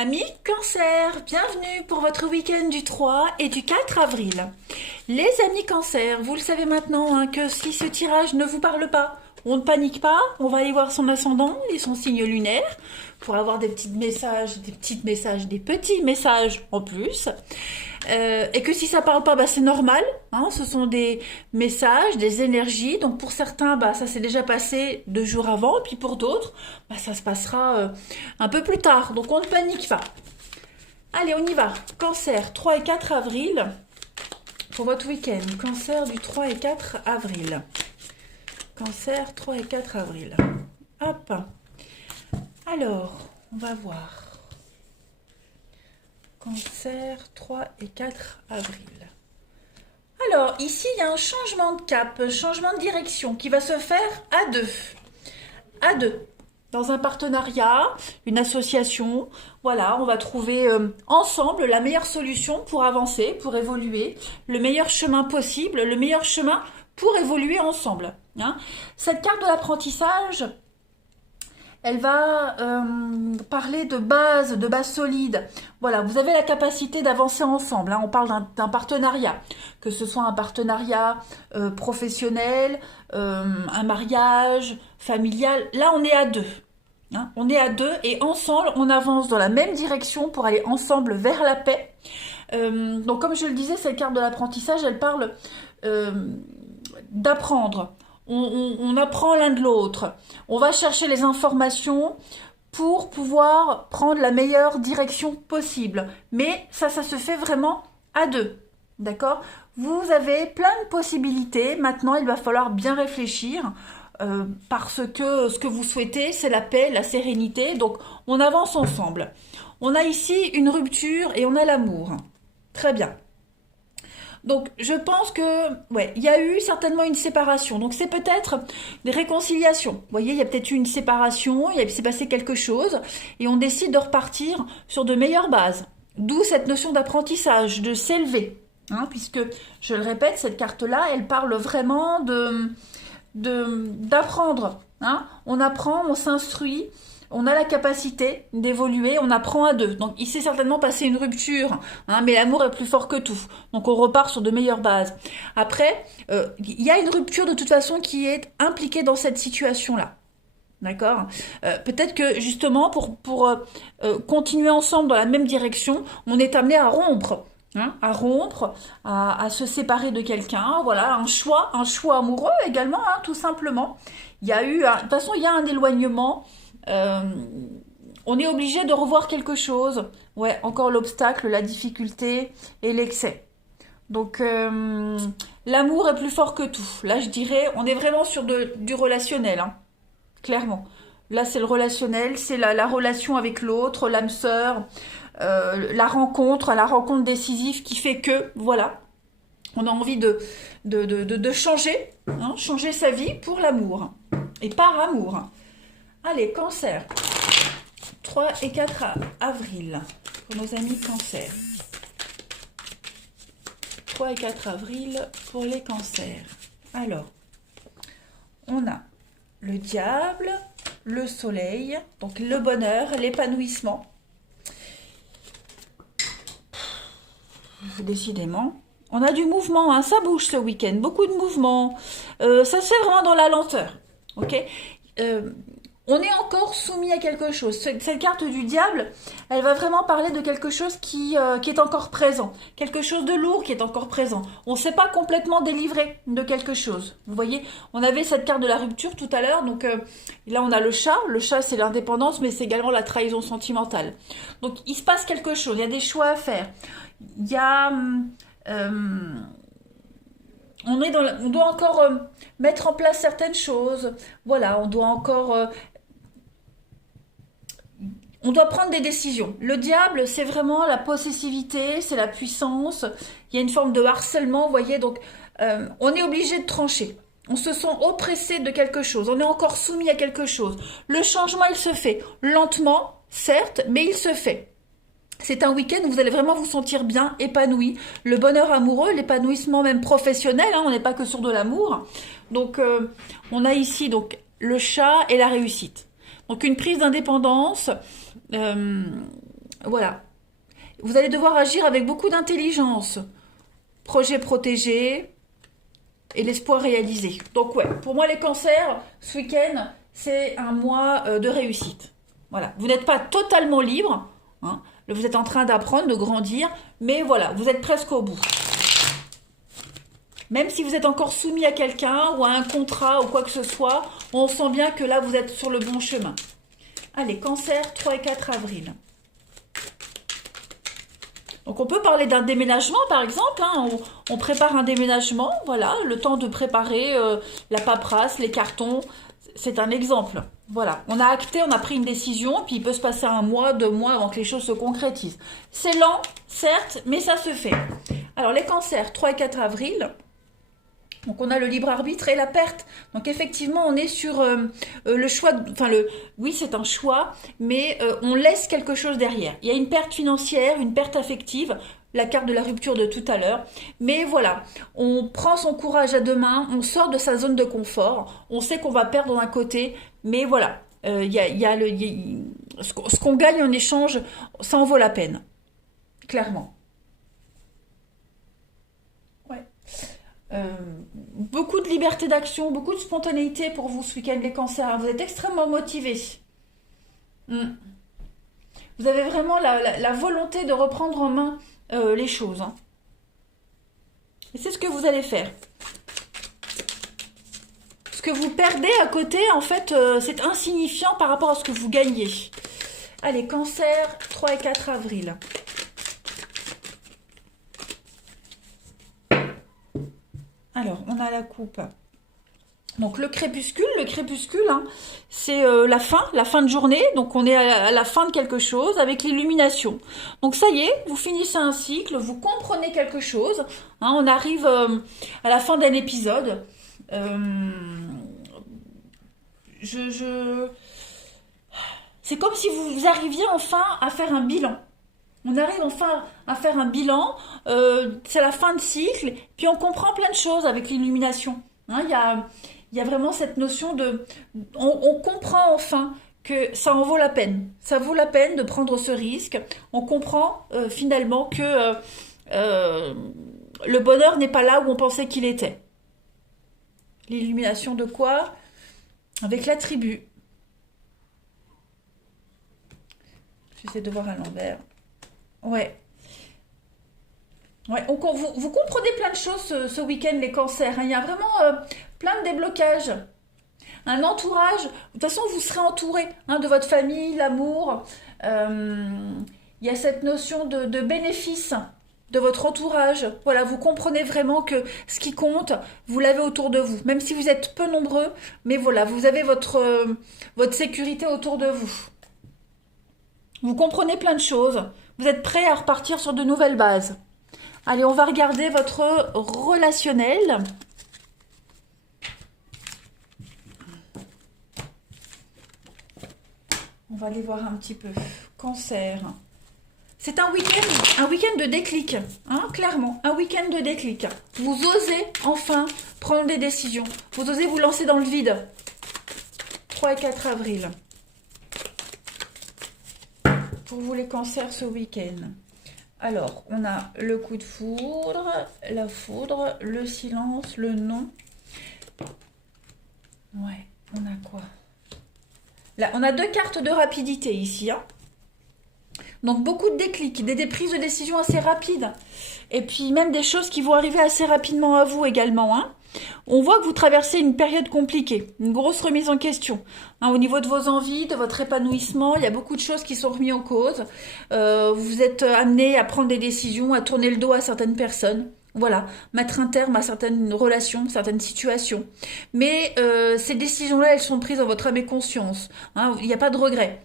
Amis Cancer, bienvenue pour votre week-end du 3 et du 4 avril. Les amis Cancer, vous le savez maintenant que si ce tirage ne vous parle pas, on ne panique pas, on va aller voir son ascendant et son signe lunaire pour avoir des petits messages en plus. Et que si ça parle pas, c'est normal. Ce sont des messages, des énergies. Donc pour certains, ça s'est déjà passé 2 jours avant. Et puis pour d'autres, ça se passera un peu plus tard. Donc on ne panique pas. Allez, on y va. Cancer, 3 et 4 avril. Pour votre week-end. Cancer du 3 et 4 avril. Cancer, 3 et 4 avril. Hop. Alors, on va voir. Cancer, 3 et 4 avril. Alors, ici, il y a un changement de cap, un changement de direction qui va se faire à deux. À deux. Dans un partenariat, une association. Voilà, on va trouver ensemble la meilleure solution pour avancer, pour évoluer. Le meilleur chemin possible, le meilleur chemin pour évoluer ensemble. Cette carte de l'apprentissage, elle va parler de base solide. Voilà, vous avez la capacité d'avancer ensemble. On parle d'un partenariat, que ce soit un partenariat professionnel, un mariage, familial. Là, on est à deux. On est à deux et ensemble, on avance dans la même direction pour aller ensemble vers la paix. Donc, comme je le disais, cette carte de l'apprentissage, elle parle d'apprendre. On apprend l'un de l'autre. On va chercher les informations pour pouvoir prendre la meilleure direction possible. Mais ça se fait vraiment à deux. D'accord? Vous avez plein de possibilités. Maintenant, il va falloir bien réfléchir parce que ce que vous souhaitez, c'est la paix, la sérénité. Donc, on avance ensemble. On a ici une rupture et on a l'amour. Très bien. Donc, je pense que, il y a eu certainement une séparation. Donc, c'est peut-être des réconciliations. Vous voyez, il y a peut-être eu une séparation, il s'est passé quelque chose, et on décide de repartir sur de meilleures bases. D'où cette notion d'apprentissage, de s'élever. Puisque, je le répète, cette carte-là, elle parle vraiment d'apprendre. On apprend, on s'instruit. On a la capacité d'évoluer, on apprend à deux. Donc il s'est certainement passé une rupture, mais l'amour est plus fort que tout. Donc on repart sur de meilleures bases. Après, il y a une rupture de toute façon qui est impliquée dans cette situation-là. D'accord. Peut-être que justement pour continuer ensemble dans la même direction, on est amené à rompre. À se séparer de quelqu'un, voilà, un choix amoureux également, tout simplement. Il y a eu, de toute façon, il y a un éloignement. On est obligé de revoir quelque chose. Encore l'obstacle, la difficulté et l'excès. Donc, l'amour est plus fort que tout. Là, je dirais, on est vraiment sur du relationnel, clairement. Là, c'est le relationnel, c'est la relation avec l'autre, l'âme sœur, la rencontre décisive qui fait que, voilà, on a envie de changer, changer sa vie pour l'amour et par amour. Allez, Cancer, 3 et 4 avril, pour nos amis Cancer. 3 et 4 avril pour les Cancers. Alors, on a le diable, le soleil, donc le bonheur, l'épanouissement. Décidément. On a du mouvement, ça bouge ce week-end, beaucoup de mouvement. Ça se fait vraiment dans la lenteur. Ok. On est encore soumis à quelque chose. Cette carte du diable, elle va vraiment parler de quelque chose qui est encore présent. Quelque chose de lourd qui est encore présent. On ne s'est pas complètement délivré de quelque chose. Vous voyez, on avait cette carte de la rupture tout à l'heure. Donc là, on a le chat. Le chat, c'est l'indépendance, mais c'est également la trahison sentimentale. Donc, il se passe quelque chose. Il y a des choix à faire. Il y a... on doit encore mettre en place certaines choses. Voilà, on doit encore... on doit prendre des décisions. Le diable, c'est vraiment la possessivité, c'est la puissance. Il y a une forme de harcèlement, vous voyez. Donc, on est obligé de trancher. On se sent oppressé de quelque chose. On est encore soumis à quelque chose. Le changement, il se fait lentement, certes, mais il se fait. C'est un week-end où vous allez vraiment vous sentir bien, épanoui. Le bonheur amoureux, l'épanouissement même professionnel. On n'est pas que sur de l'amour. Donc, on a ici donc le chat et la réussite. Donc, une prise d'indépendance. Voilà. Vous allez devoir agir avec beaucoup d'intelligence. Projet protégé et l'espoir réalisé. Donc ouais, pour moi les cancers, ce week-end, c'est un mois de réussite. Voilà, vous n'êtes pas totalement libre, hein. Vous êtes en train d'apprendre, de grandir, mais voilà, vous êtes presque au bout. Même si vous êtes encore soumis à quelqu'un ou à un contrat ou quoi que ce soit, on sent bien que là, vous êtes sur le bon chemin. Allez, cancer, 3 et 4 avril. Donc on peut parler d'un déménagement par exemple, hein. On prépare un déménagement, voilà, le temps de préparer la paperasse, les cartons, c'est un exemple. Voilà, on a acté, on a pris une décision, puis il peut se passer un mois, 2 mois avant que les choses se concrétisent. C'est lent, certes, mais ça se fait. Alors les cancers, 3 et 4 avril, donc on a le libre arbitre et la perte. Donc effectivement, on est sur le choix, oui c'est un choix, mais on laisse quelque chose derrière. Il y a une perte financière, une perte affective, la carte de la rupture de tout à l'heure. Mais voilà, on prend son courage à deux mains, on sort de sa zone de confort, on sait qu'on va perdre d'un côté, mais voilà, ce qu'on gagne en échange, ça en vaut la peine, clairement. Ouais. Beaucoup de liberté d'action, beaucoup de spontanéité pour vous ce week-end, les cancers. Vous êtes extrêmement motivés. Mm. Vous avez vraiment la volonté de reprendre en main les choses, hein. Et c'est ce que vous allez faire. Ce que vous perdez à côté, en fait, c'est insignifiant par rapport à ce que vous gagnez. Allez, cancer, 3 et 4 avril. Alors, on a la coupe. Donc le crépuscule, hein, c'est la fin de journée. Donc on est à la fin de quelque chose avec l'illumination. Donc ça y est, vous finissez un cycle, vous comprenez quelque chose, hein. On arrive à la fin d'un épisode. C'est comme si vous arriviez enfin à faire un bilan. On arrive enfin à faire un bilan, c'est la fin de cycle, puis on comprend plein de choses avec l'illumination, hein. Il y a vraiment cette notion de... On comprend enfin que ça en vaut la peine. Ça vaut la peine de prendre ce risque. On comprend finalement que le bonheur n'est pas là où on pensait qu'il était. L'illumination de quoi? Avec la tribu. J'essaie de voir à l'envers. Ouais. Ouais, vous comprenez plein de choses ce week-end, les cancers, hein. Il y a vraiment plein de déblocages. Un entourage. De toute façon, vous serez entouré, hein, de votre famille, l'amour. Il y a cette notion de bénéfice de votre entourage. Voilà, vous comprenez vraiment que ce qui compte, vous l'avez autour de vous. Même si vous êtes peu nombreux, mais voilà, vous avez votre sécurité autour de vous. Vous comprenez plein de choses. Vous êtes prêt à repartir sur de nouvelles bases. Allez, on va regarder votre relationnel. On va aller voir un petit peu. Cancer. C'est un week-end de déclic, hein, clairement, un week-end de déclic. Vous osez enfin prendre des décisions. Vous osez vous lancer dans le vide. 3 et 4 avril. Pour vous les cancers ce week-end. Alors, on a le coup de foudre, la foudre, le silence, le non. Ouais, on a quoi? Là, on a 2 cartes de rapidité ici, hein. Donc, beaucoup de déclics, des prises de décision assez rapides. Et puis, même des choses qui vont arriver assez rapidement à vous également, hein. On voit que vous traversez une période compliquée, une grosse remise en question, hein, au niveau de vos envies, de votre épanouissement. Il y a beaucoup de choses qui sont remises en cause. Vous êtes amené à prendre des décisions, à tourner le dos à certaines personnes. Voilà, mettre un terme à certaines relations, certaines situations. Mais ces décisions-là, elles sont prises en votre âme et conscience, hein. Il n'y a pas de regret.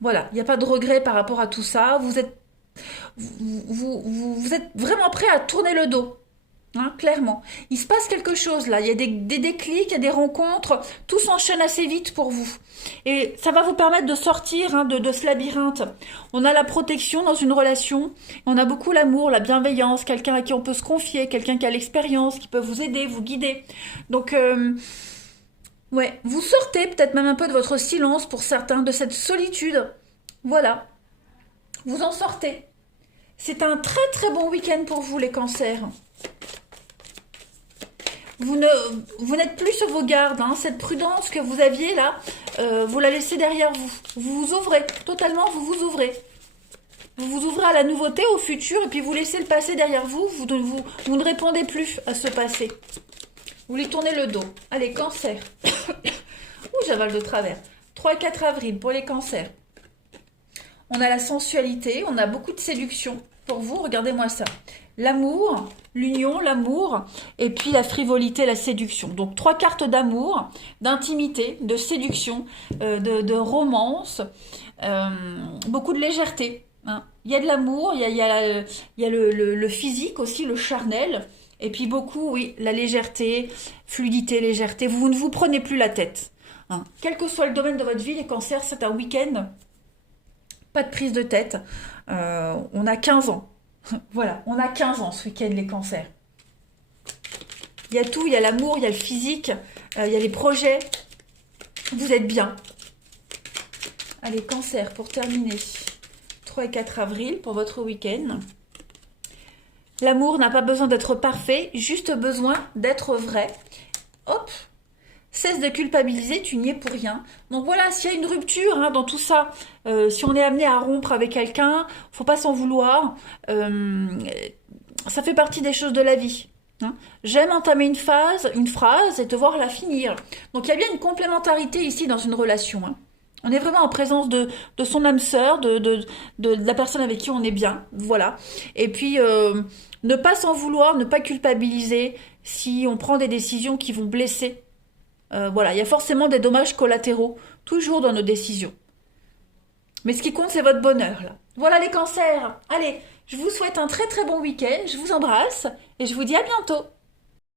Voilà, il n'y a pas de regret par rapport à tout ça. Vous êtes vraiment prêt à tourner le dos. Hein, clairement. Il se passe quelque chose là, il y a des déclics, il y a des rencontres, tout s'enchaîne assez vite pour vous. Et ça va vous permettre de sortir, hein, de ce labyrinthe. On a la protection dans une relation, on a beaucoup l'amour, la bienveillance, quelqu'un à qui on peut se confier, quelqu'un qui a l'expérience, qui peut vous aider, vous guider. Donc, ouais, vous sortez peut-être même un peu de votre silence pour certains, de cette solitude. Voilà. Vous en sortez. C'est un très très bon week-end pour vous les cancers. Vous n'êtes plus sur vos gardes, hein. Cette prudence que vous aviez là, vous la laissez derrière vous. Vous vous ouvrez, totalement vous vous ouvrez. Vous vous ouvrez à la nouveauté, au futur, et puis vous laissez le passé derrière vous. Vous ne répondez plus à ce passé. Vous lui tournez le dos. Allez, cancer. Ouh, j'avale de travers. 3 et 4 avril pour les cancers. On a la sensualité, on a beaucoup de séduction. Pour vous, regardez-moi ça. L'amour, l'union, l'amour, et puis la frivolité, la séduction. Donc 3 cartes d'amour, d'intimité, de séduction, de romance, beaucoup de légèreté. Hein. Il y a de l'amour, il y a le physique aussi, le charnel, et puis beaucoup, oui, la légèreté, fluidité, légèreté. Vous ne vous prenez plus la tête. Hein. Quel que soit le domaine de votre vie, les cancers, c'est un week-end. Pas de prise de tête. On a 15 ans. Voilà, on a 15 ans ce week-end, les cancers. Il y a tout, il y a l'amour, il y a le physique, il y a les projets. Vous êtes bien. Allez, cancer, pour terminer. 3 et 4 avril pour votre week-end. L'amour n'a pas besoin d'être parfait, juste besoin d'être vrai. Hop, cesse de culpabiliser, tu n'y es pour rien. Donc voilà, s'il y a une rupture hein, dans tout ça, si on est amené à rompre avec quelqu'un, faut pas s'en vouloir. Ça fait partie des choses de la vie. Hein. J'aime entamer une phrase et te voir la finir. Donc il y a bien une complémentarité ici dans une relation. Hein. On est vraiment en présence de son âme sœur, de la personne avec qui on est bien. Voilà. Et puis, ne pas s'en vouloir, ne pas culpabiliser si on prend des décisions qui vont blesser. Voilà, il y a forcément des dommages collatéraux, toujours dans nos décisions. Mais ce qui compte, c'est votre bonheur. Là. Voilà les cancers. Allez, je vous souhaite un très très bon week-end, je vous embrasse et je vous dis à bientôt.